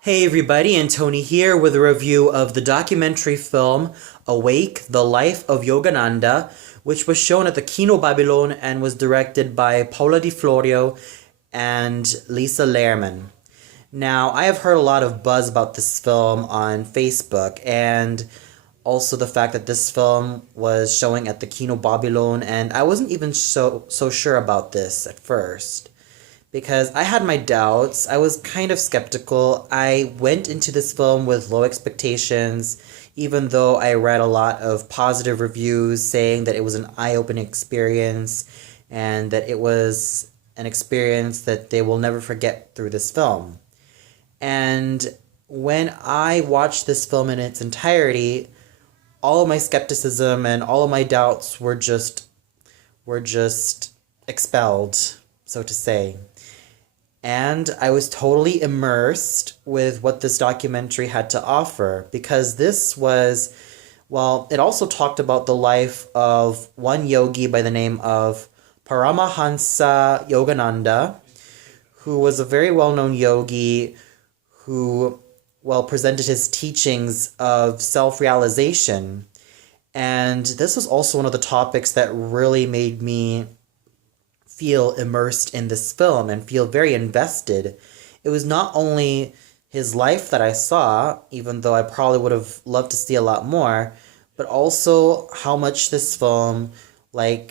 Hey everybody, and Tony here with a review of the documentary film Awake, The Life of Yogananda, which was shown at the Kino Babylon and was directed by Paula Di Florio and Lisa Lehrman. Now, I have heard a lot of buzz about this film on Facebook, and also the fact that this film was showing at the Kino Babylon, and I wasn't even so sure about this at first because I had my doubts. I was kind of skeptical. I went into this film with low expectations, even though I read a lot of positive reviews saying that it was an eye-opening experience and that it was an experience that they will never forget through this film. And when I watched this film in its entirety, all of my skepticism and all of my doubts were just expelled, so to say. And I was totally immersed with what this documentary had to offer because this was, well, it also talked about the life of one yogi by the name of Paramahansa Yogananda, who was a very well known yogi who, well, presented his teachings of self realization. And this was also one of the topics that really made me feel immersed in this film and feel very invested. It was not only his life that I saw, even though I probably would have loved to see a lot more, but also how much this film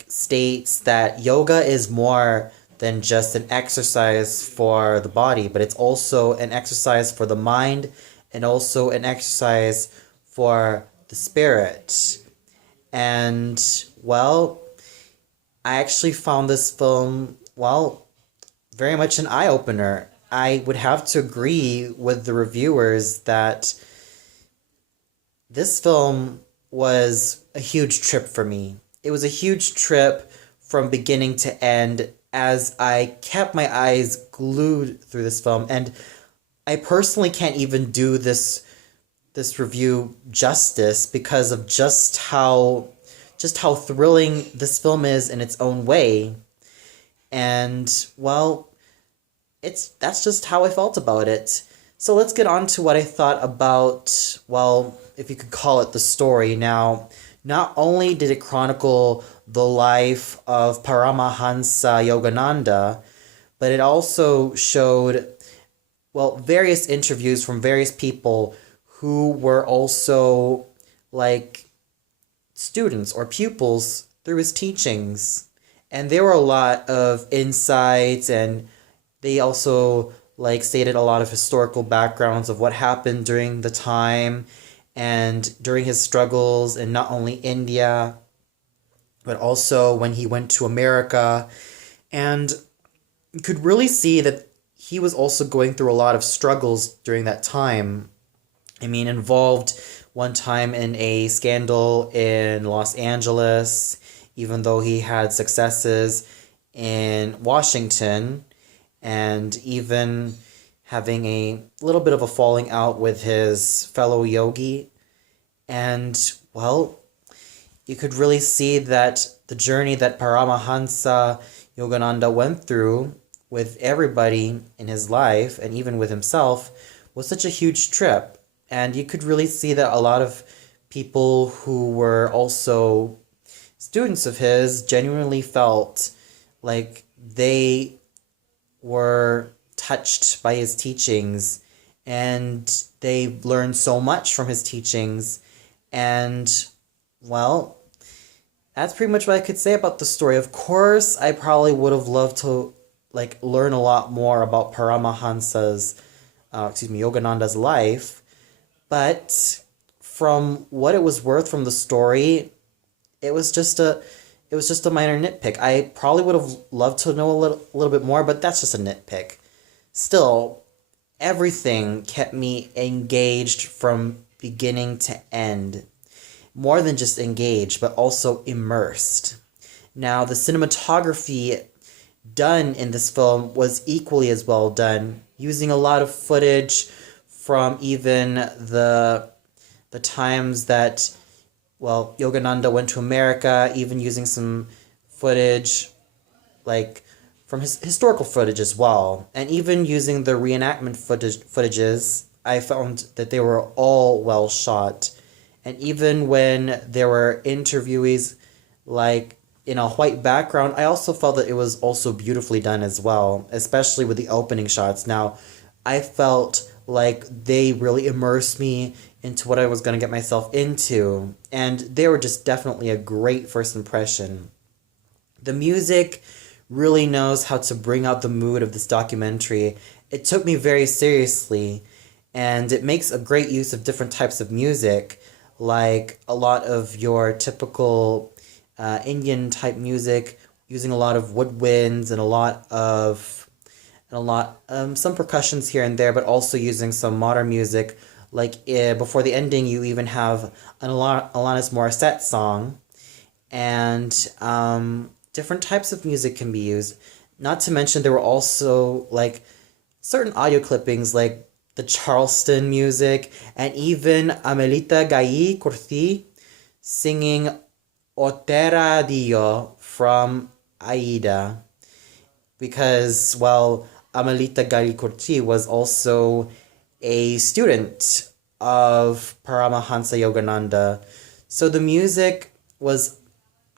states that yoga is more than just an exercise for the body, but it's also an exercise for the mind and also an exercise for the spirit. And well, I actually found this film, well, very much an eye opener. I would have to agree with the reviewers that this film was a huge trip for me. It was a huge trip from beginning to end as I kept my eyes glued through this film, and I personally can't even do this review justice because of just how thrilling this film is in its own way. And well, that's just how I felt about it. So let's get on to what I thought about, well, if you could call it the story. Now, not only did it chronicle the life of Paramahansa Yogananda, but it also showed, well, various interviews from various people who were also like students or pupils through his teachings. And there were a lot of insights, and they also stated a lot of historical backgrounds of what happened during the time and during his struggles in not only India but also when he went to America. And you could really see that he was also going through a lot of struggles during that time. I mean, involved one time in a scandal in Los Angeles, even though he had successes in Washington, and even having a little bit of a falling out with his fellow yogi. And, well, you could really see that the journey that Paramahansa Yogananda went through with everybody in his life, and even with himself, was such a huge trip. And you could really see that a lot of people who were also students of his genuinely felt like they were touched by his teachings, and they learned so much from his teachings. And, well, that's pretty much what I could say about the story. Of course, I probably would have loved to learn a lot more about Yogananda's life. But from what it was worth from the story, it was just a minor nitpick. I probably would have loved to know a little bit more, but that's just a nitpick. Still, everything kept me engaged from beginning to end. More than just engaged, but also immersed. Now, the cinematography done in this film was equally as well done, using a lot of footage from even the times that, well, Yogananda went to America, even using some footage from his historical footage as well, and even using the reenactment footages. I found that they were all well shot. And even when there were interviewees like in a white background, I also felt that it was also beautifully done as well, especially with the opening shots. Now, I felt like they really immersed me into what I was going to get myself into, and they were just definitely a great first impression. The music really knows how to bring out the mood of this documentary. It took me very seriously, and it makes a great use of different types of music, like a lot of your typical Indian type music, using a lot of woodwinds and some percussions here and there, but also using some modern music. Like before the ending, you even have an Alanis Morissette song, and different types of music can be used. Not to mention, there were also like certain audio clippings, like the Charleston music, and even Amelita Gai Kurthi singing Otera Dio from Aida, because, well, Amelita Gai Kurthi was also a student of Paramahansa Yogananda. So the music was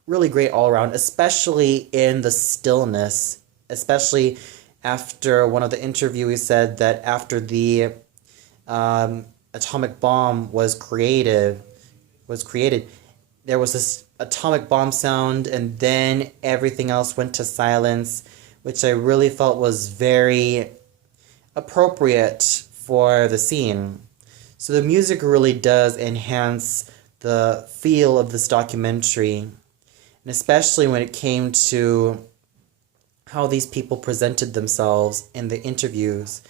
really great all around, especially in the stillness, especially after one of the interviewees said that after the atomic bomb was created, there was this atomic bomb sound, and then everything else went to silence, which I really felt was very appropriate for the scene. So the music really does enhance the feel of this documentary, and especially when it came to how these people presented themselves in the interviews.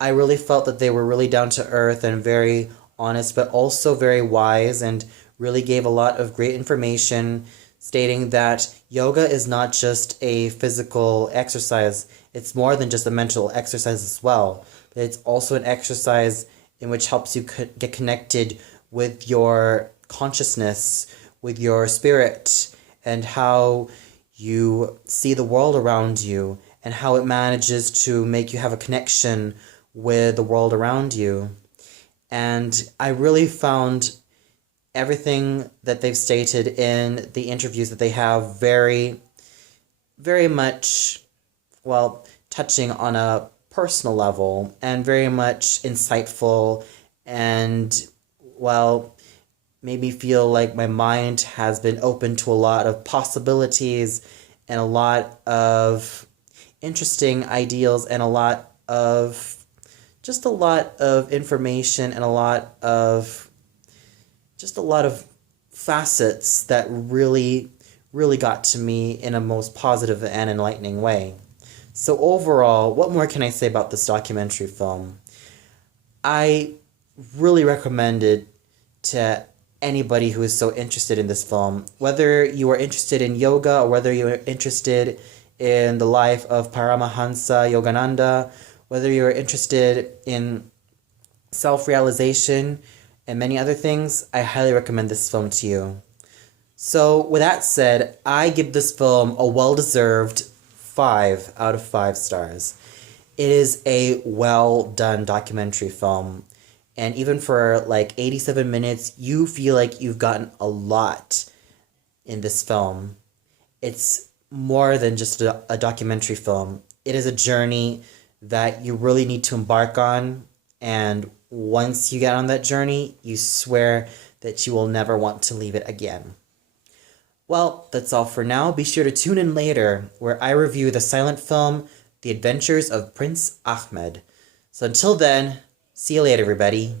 I really felt that they were really down to earth and very honest, but also very wise, and really gave a lot of great information, stating that yoga is not just a physical exercise, it's more than just a mental exercise as well. But it's also an exercise in which helps you get connected with your consciousness, with your spirit, and how you see the world around you, and how it manages to make you have a connection with the world around you. And I really found everything that they've stated in the interviews that they have very, very much, well, touching on a personal level, and very much insightful, and, well, made me feel like my mind has been open to a lot of possibilities and a lot of interesting ideals, and a lot of information, and a lot of facets that really, really got to me in a most positive and enlightening way. So overall, what more can I say about this documentary film? I really recommend it to anybody who is so interested in this film. Whether you are interested in yoga, or whether you are interested in the life of Paramahansa Yogananda, whether you are interested in self-realization and many other things, I highly recommend this film to you. So with that said, I give this film a well-deserved 5 out of 5 stars. It is a well-done documentary film, and even for like 87 minutes, you feel like you've gotten a lot in this film. It's more than just a documentary film. It is a journey that you really need to embark on, and once you get on that journey, you swear that you will never want to leave it again. Well, that's all for now. Be sure to tune in later, where I review the silent film, The Adventures of Prince Ahmed. So until then, see you later, everybody.